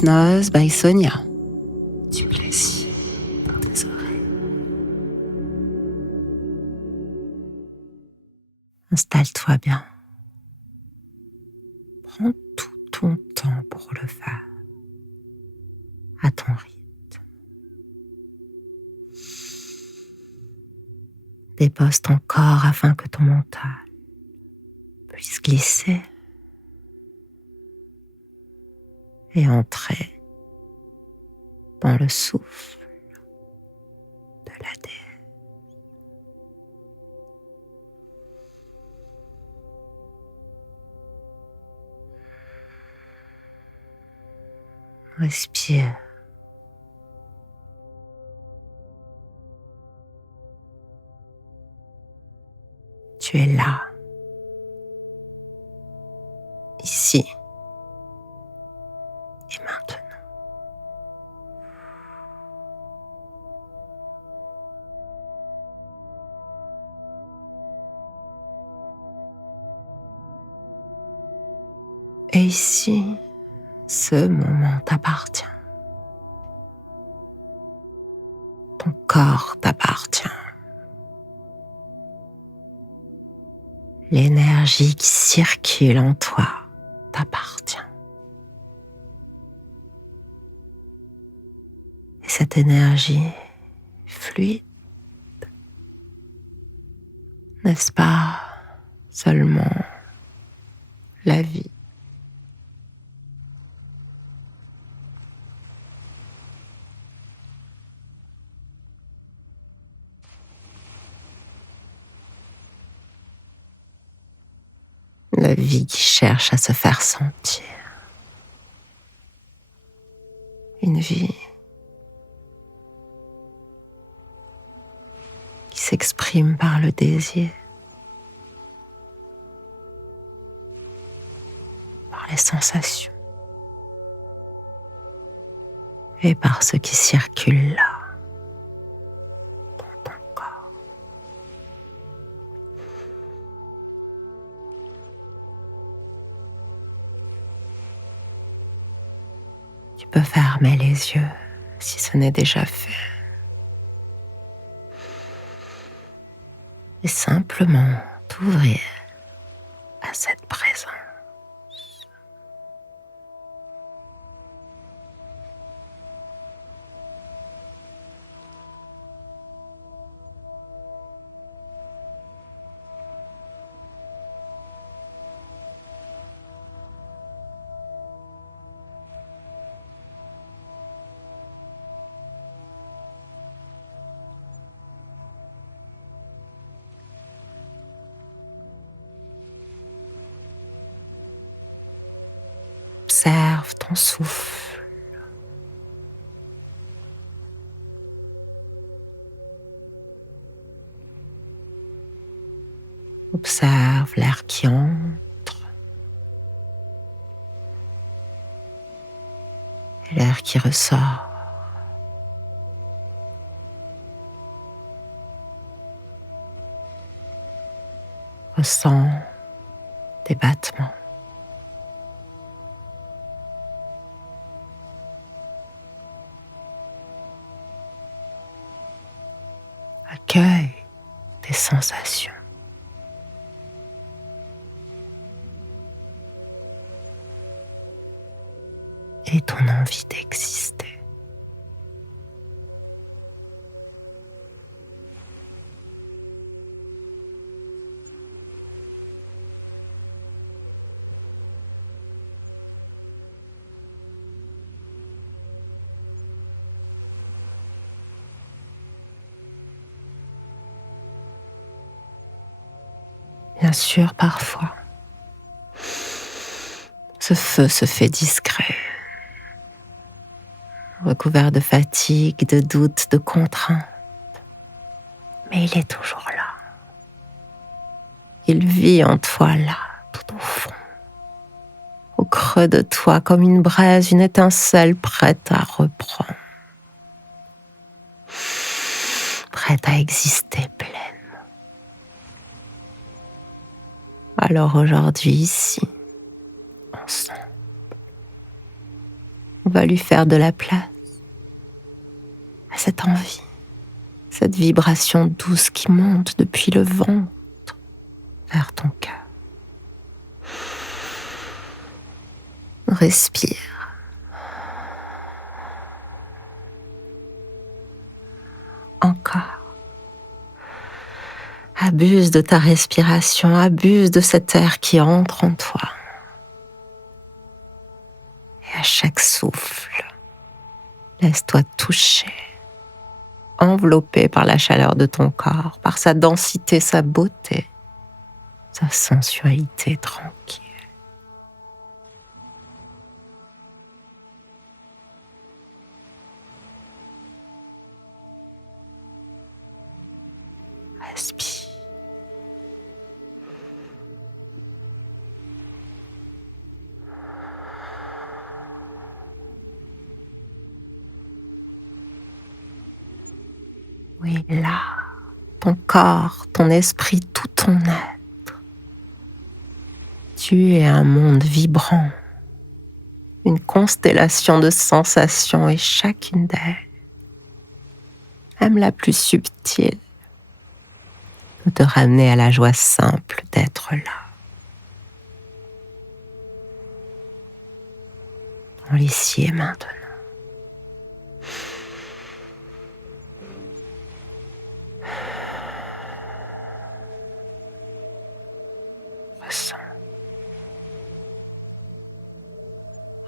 Hypnose by Sonia. Du plaisir dans tes oreilles. Installe-toi bien. Prends tout ton temps pour le faire, à ton rythme. Dépose ton corps afin que ton mental puisse glisser et entrer dans le souffle de la déesse. Respire. Tu es là, ici et maintenant. Et ici, ce moment t'appartient. Ton corps t'appartient. L'énergie qui circule en toi t'appartient. Et cette énergie fluide, n'est-ce pas seulement la vie? La vie qui cherche à se faire sentir. Une vie qui s'exprime par le désir, par les sensations et par ce qui circule là, dans ton corps. Tu peux fermer les yeux si ce n'est déjà fait. Et simplement t'ouvrir à cette présence. Observe ton souffle. Observe l'air qui entre et l'air qui ressort. Ressens tes battements. Accueille tes sensations. Et ton envie d'exister. Bien sûr, parfois, ce feu se fait discret, recouvert de fatigue, de doute, de contrainte. Mais il est toujours là. Il vit en toi là, tout au fond, au creux de toi, comme une braise, une étincelle prête à reprendre, prête à exister pleinement. Alors aujourd'hui, ici, ensemble, On va lui faire de la place à cette envie, cette vibration douce qui monte depuis le ventre vers ton cœur. Respire. Encore. Abuse de ta respiration, abuse de cet air qui entre en toi. Et à chaque souffle, laisse-toi toucher, enveloppé par la chaleur de ton corps, par sa densité, sa beauté, sa sensualité tranquille. Respire. Oui, là, ton corps, ton esprit, tout ton être. Tu es un monde vibrant, une constellation de sensations et chacune d'elles, même la plus subtile, peut te ramener à la joie simple d'être là. Dans l'ici et maintenant.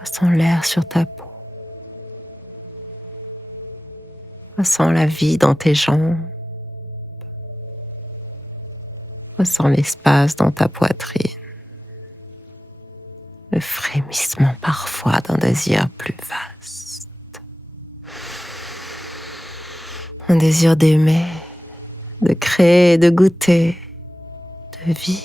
Ressens l'air sur ta peau. Ressens la vie dans tes jambes. Ressens l'espace dans ta poitrine. Le frémissement parfois d'un désir plus vaste. Un désir d'aimer, de créer, de goûter, de vivre.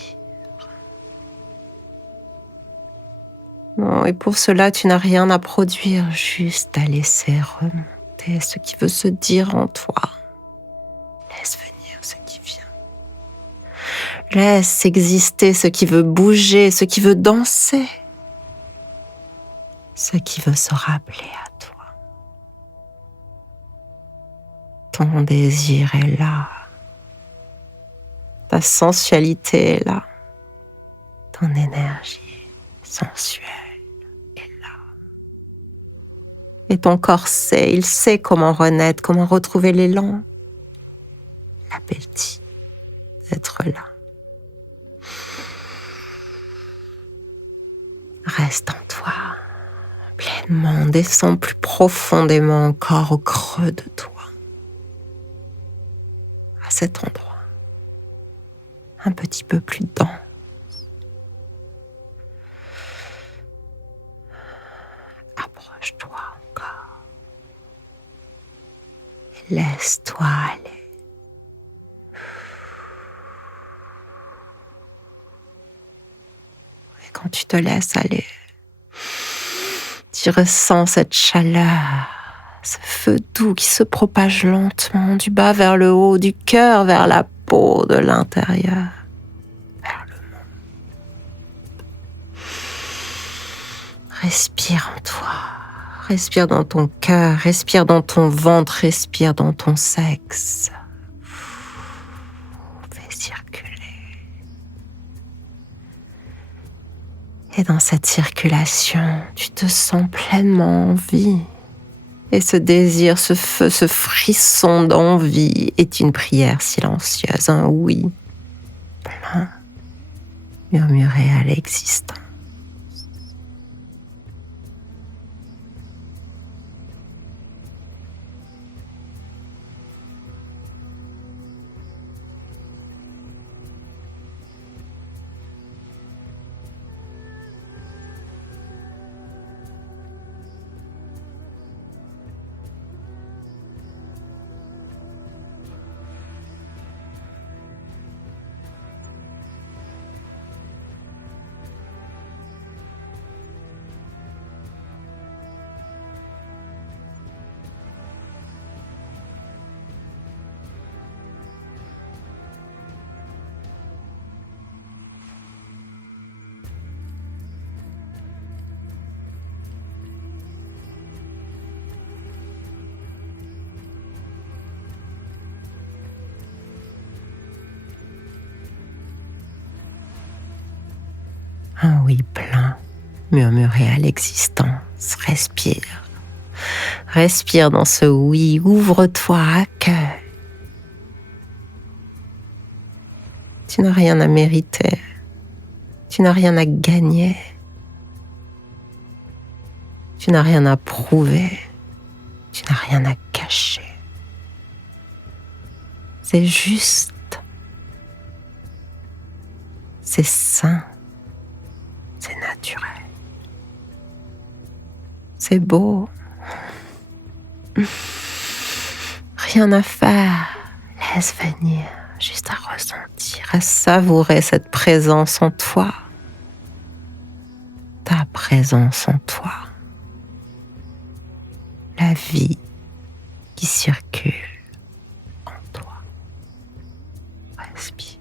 Non, et pour cela, tu n'as rien à produire, juste à laisser remonter ce qui veut se dire en toi. Laisse venir ce qui vient. Laisse exister ce qui veut bouger, ce qui veut danser, ce qui veut se rappeler à toi. Ton désir est là. Ta sensualité est là. Ton énergie sensuelle. Et ton corps sait, il sait comment renaître, comment retrouver l'élan, l'appétit d'être là. Reste en toi, pleinement, descends plus profondément encore au creux de toi, à cet endroit, un petit peu plus dense. Approche-toi. Laisse-toi aller. Et quand tu te laisses aller, tu ressens cette chaleur, ce feu doux qui se propage lentement du bas vers le haut, du cœur vers la peau, de l'intérieur vers le monde. Respire en toi. Respire dans ton cœur, respire dans ton ventre, respire dans ton sexe. Fais circuler. Et dans cette circulation, tu te sens pleinement en vie. Et ce désir, ce feu, ce frisson d'envie est une prière silencieuse, un oui plein, murmuré à l'existence. Un oui plein, murmuré à l'existence. Respire. Respire dans ce oui, ouvre-toi, accueille. Tu n'as rien à mériter, tu n'as rien à gagner, tu n'as rien à prouver, tu n'as rien à cacher. C'est juste, c'est sain, c'est naturel, c'est beau. Rien à faire, laisse venir, juste à ressentir, à savourer cette présence en toi, ta présence en toi, la vie qui circule en toi. Respire.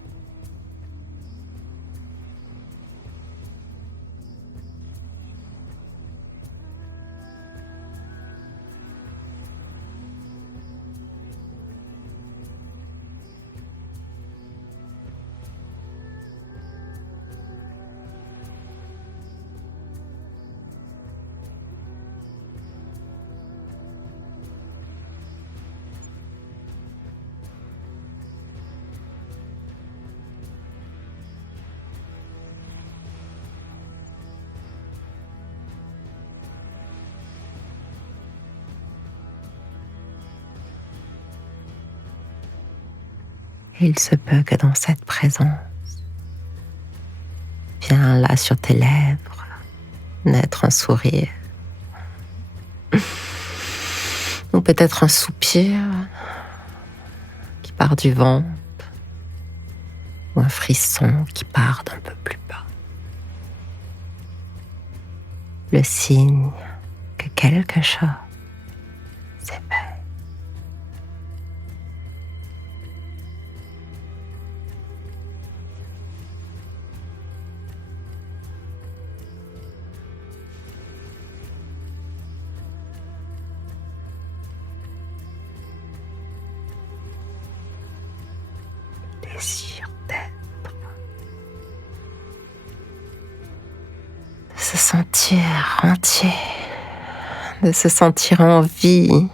Il se peut que dans cette présence, viens là sur tes lèvres, naître un sourire, ou peut-être un soupir qui part du ventre, ou un frisson qui part d'un peu plus bas. Le signe que quelque chose s'éveille. Désir d'être, de se sentir entier, de se sentir en vie,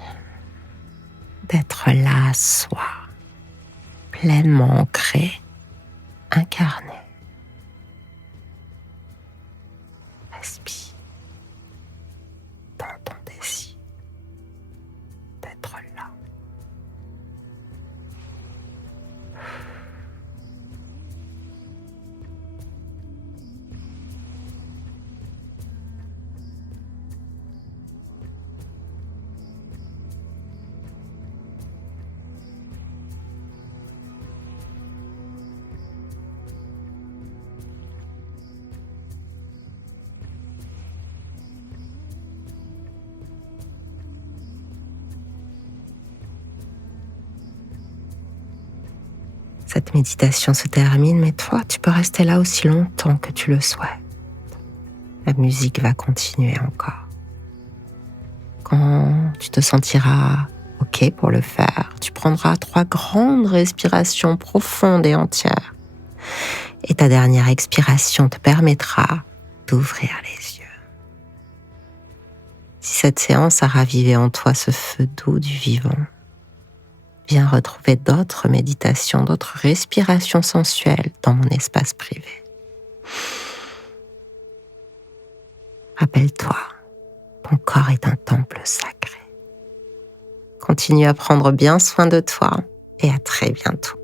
d'être là, soi, pleinement ancré, incarné. Respire dans ton désir d'être là. Cette méditation se termine, mais toi, tu peux rester là aussi longtemps que tu le souhaites. La musique va continuer encore. Quand tu te sentiras OK pour le faire, tu prendras 3 grandes respirations profondes et entières. Et ta dernière expiration te permettra d'ouvrir les yeux. Si cette séance a ravivé en toi ce feu doux du vivant, viens retrouver d'autres méditations, d'autres respirations sensuelles dans mon espace privé. Rappelle-toi, ton corps est un temple sacré. Continue à prendre bien soin de toi et à très bientôt.